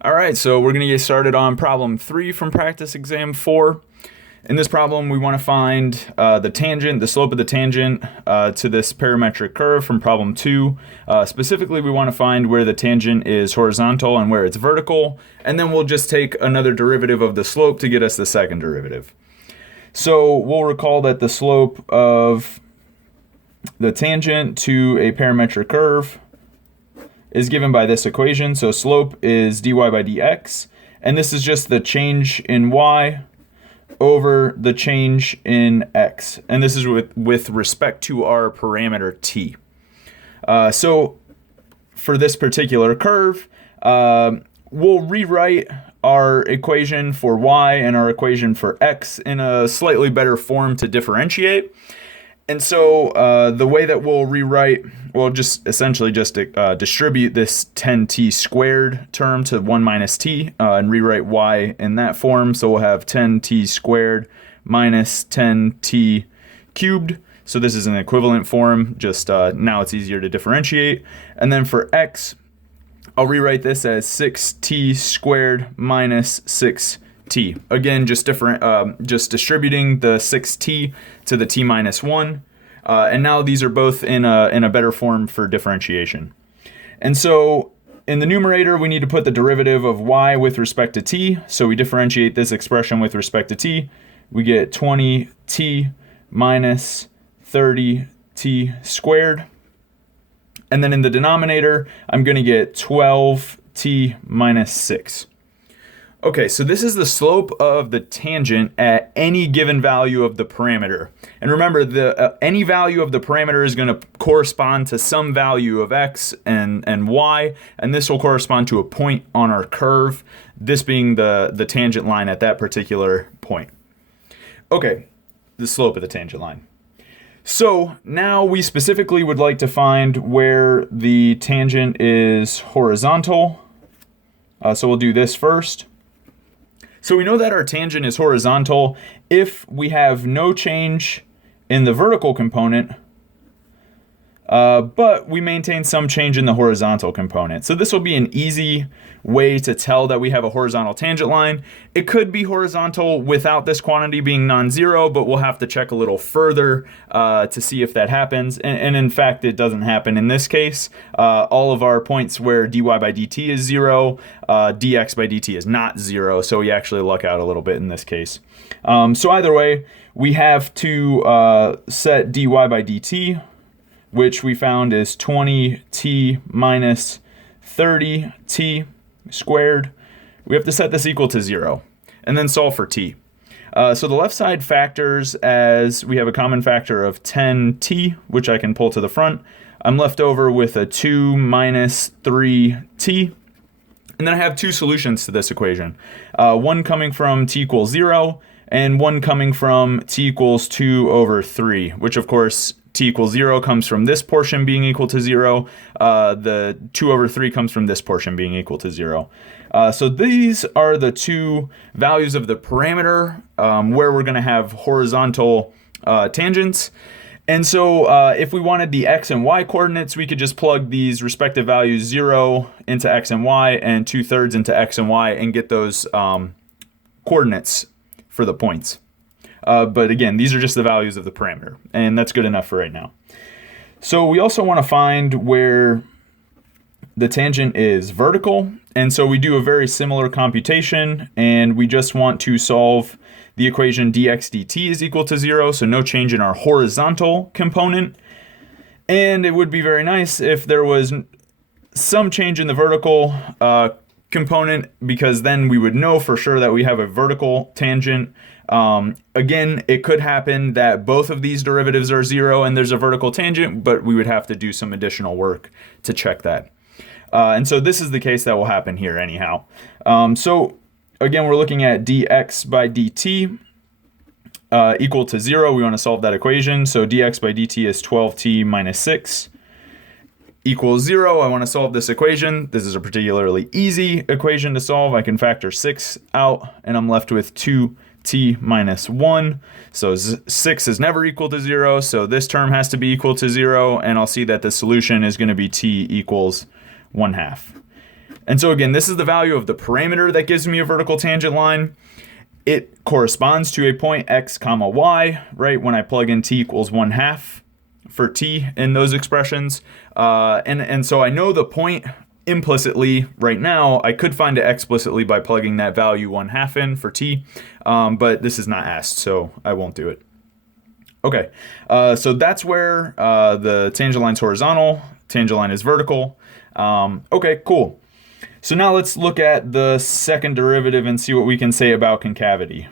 All right, so we're going to get started on problem 3 from practice exam 4. In this problem, we want to find the slope of the tangent to this parametric curve from problem 2. Specifically, we want to find where the tangent is horizontal and where it's vertical, and then we'll just take another derivative of the slope to get us the second derivative. So we'll recall that the slope of the tangent to a parametric curve is given by this equation. So slope is dy by dx, and this is just the change in y over the change in x, and this is with respect to our parameter t. So for this particular curve, we'll rewrite our equation for y and our equation for x in a slightly better form to differentiate. And so the way that we'll rewrite, we'll just essentially distribute this 10t squared term to 1 minus t and rewrite y in that form. So we'll have 10t squared minus 10t cubed. So this is an equivalent form, just now it's easier to differentiate. And then for x, I'll rewrite this as 6t squared minus 6t. Again, just distributing the 6t to the t minus 1. And now these are both in a better form for differentiation. And so in the numerator, we need to put the derivative of y with respect to t. So we differentiate this expression with respect to t. We get 20t minus 30t squared. And then in the denominator, I'm going to get 12t minus 6. Okay, so this is the slope of the tangent at any given value of the parameter. And remember, any value of the parameter is going to correspond to some value of x and y, and this will correspond to a point on our curve, this being the tangent line at that particular point. Okay, the slope of the tangent line. So now we specifically would like to find where the tangent is horizontal. So we'll do this first. So we know that our tangent is horizontal if we have no change in the vertical component, but we maintain some change in the horizontal component. So this will be an easy way to tell that we have a horizontal tangent line. It could be horizontal without this quantity being non-zero, but we'll have to check a little further to see if that happens. And in fact, it doesn't happen in this case. All of our points where dy by dt is 0, dx by dt is not 0, so we actually luck out a little bit in this case. So either way, we have to set dy by dt, which we found is 20t minus 30t squared. We have to set this equal to 0 and then solve for t. So the left side factors as we have a common factor of 10t, which I can pull to the front. I'm left over with a 2 minus 3t. And then I have two solutions to this equation. One coming from t equals 0 and one coming from t equals 2 over 3, which of course t equals 0 comes from this portion being equal to 0. The 2 over 3 comes from this portion being equal to 0. So these are the two values of the parameter where we're going to have horizontal tangents. And so if we wanted the x and y coordinates, we could just plug these respective values 0 into x and y and 2/3 into x and y and get those coordinates for the points. But again, these are just the values of the parameter, and that's good enough for right now. So we also want to find where the tangent is vertical, and so we do a very similar computation, and we just want to solve the equation dx dt is equal to 0, so no change in our horizontal component. And it would be very nice if there was some change in the vertical component, because then we would know for sure that we have a vertical tangent. Again, it could happen that both of these derivatives are 0 and there's a vertical tangent, but we would have to do some additional work to check that. And so this is the case that will happen here anyhow. So again, we're looking at dx by dt equal to 0. We want to solve that equation. So dx by dt is 12t minus 6 equals 0. I want to solve this equation. This is a particularly easy equation to solve. I can factor 6 out, and I'm left with 2t minus 1. So 6 is never equal to 0, so this term has to be equal to 0, and I'll see that the solution is going to be t equals 1/2. And so again, this is the value of the parameter that gives me a vertical tangent line. It corresponds to a point x comma y, right? When I plug in t equals 1/2 for t in those expressions. And so I know the point implicitly right now. I could find it explicitly by plugging that value 1/2 in for t, but this is not asked, so I won't do it. Okay, so that's where the tangent line's horizontal, tangent line is vertical. Okay, cool. So now let's look at the second derivative and see what we can say about concavity.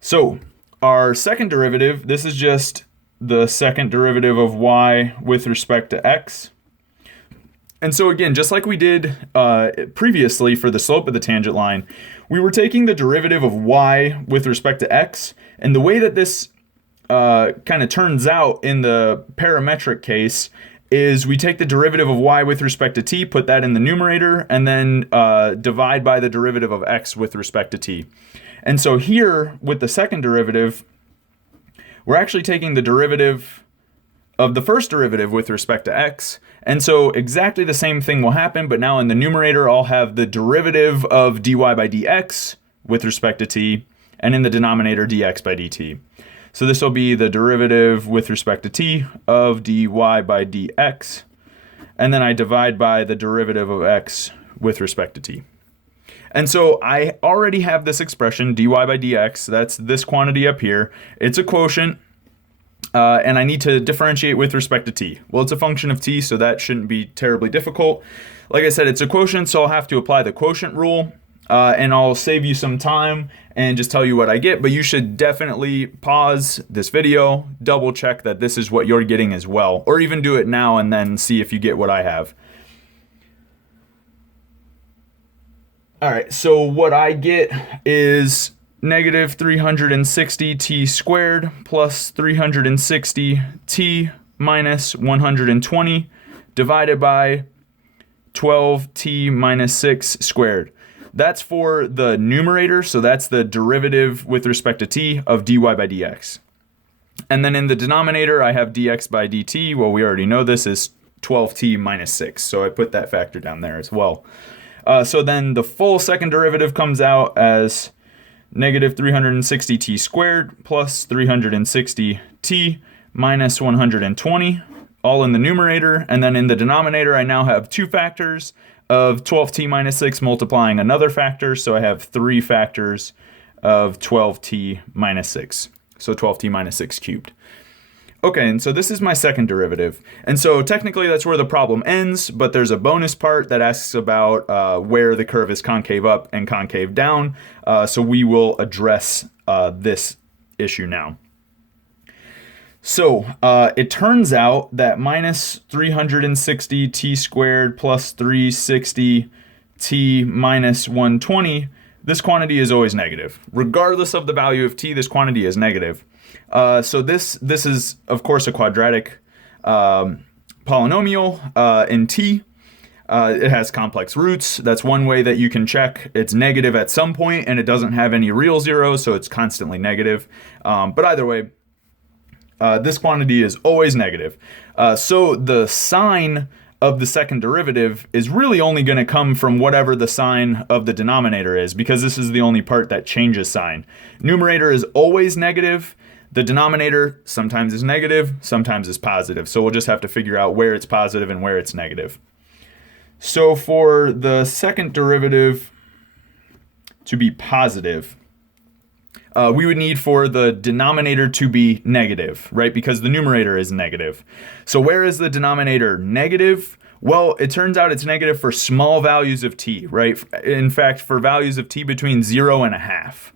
So our second derivative, this is just the second derivative of y with respect to x. And so again, just like we did previously for the slope of the tangent line, we were taking the derivative of y with respect to x. And the way that this kind of turns out in the parametric case is we take the derivative of y with respect to t, put that in the numerator, and then divide by the derivative of x with respect to t. And so here, with the second derivative, we're actually taking the derivative of the first derivative with respect to x. And so exactly the same thing will happen, but now in the numerator, I'll have the derivative of dy by dx with respect to t, and in the denominator, dx by dt. So this will be the derivative with respect to t of dy by dx, and then I divide by the derivative of x with respect to t. And so I already have this expression, dy by dx, that's this quantity up here. It's a quotient, and I need to differentiate with respect to t. Well, it's a function of t, so that shouldn't be terribly difficult. Like I said, it's a quotient, so I'll have to apply the quotient rule, and I'll save you some time and just tell you what I get, but you should definitely pause this video, double check that this is what you're getting as well, or even do it now and then see if you get what I have. All right, so what I get is negative 360t squared plus 360t minus 120 divided by 12t minus 6 squared. That's for the numerator, so that's the derivative with respect to t of dy by dx. And then in the denominator, I have dx by dt. Well, we already know this is 12t minus 6, so I put that factor down there as well. So then the full second derivative comes out as negative 360t squared plus 360t minus 120, all in the numerator. And then in the denominator, I now have two factors of 12t minus 6 multiplying another factor. So I have three factors of 12t minus 6. So 12t minus 6 cubed. Okay, and so this is my second derivative. And so technically that's where the problem ends, but there's a bonus part that asks about where the curve is concave up and concave down. So we will address this issue now. So it turns out that minus 360t squared plus 360t minus 120, this quantity is always negative. Regardless of the value of t, this quantity is negative. So this is, of course, a quadratic polynomial in t. It has complex roots. That's one way that you can check. It's negative at some point, and it doesn't have any real zeros, so it's constantly negative. But either way, this quantity is always negative. So the sign of the second derivative is really only going to come from whatever the sign of the denominator is, because this is the only part that changes sign. Numerator is always negative. The denominator sometimes is negative, sometimes is positive. So we'll just have to figure out where it's positive and where it's negative. So for the second derivative to be positive, we would need for the denominator to be negative, right? Because the numerator is negative. So where is the denominator negative? Well, it turns out it's negative for small values of t, right? In fact, for values of t between 0 and 1/2.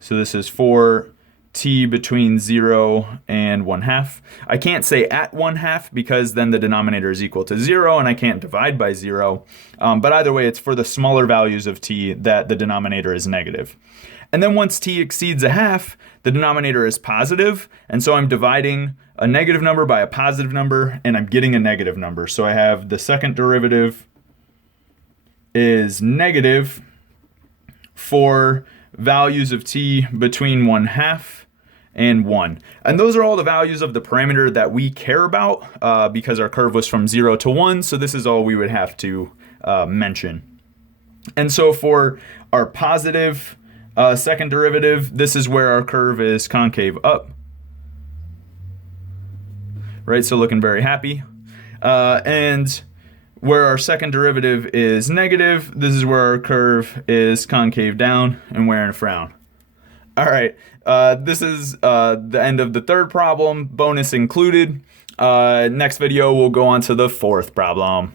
So this is for t between 0 and 1/2. I can't say at 1/2 because then the denominator is equal to 0 and I can't divide by 0. But either way, it's for the smaller values of t that the denominator is negative. And then once t exceeds 1/2, the denominator is positive, and so I'm dividing a negative number by a positive number, and I'm getting a negative number. So I have the second derivative is negative for values of t between 1/2 and 1. And those are all the values of the parameter that we care about because our curve was from 0 to 1. So this is all we would have to mention. And so for our positive second derivative, this is where our curve is concave up. Right, so looking very happy. And where our second derivative is negative, this is where our curve is concave down and wearing a frown. All right, this is the end of the third problem, bonus included. Next video, we'll go on to the fourth problem.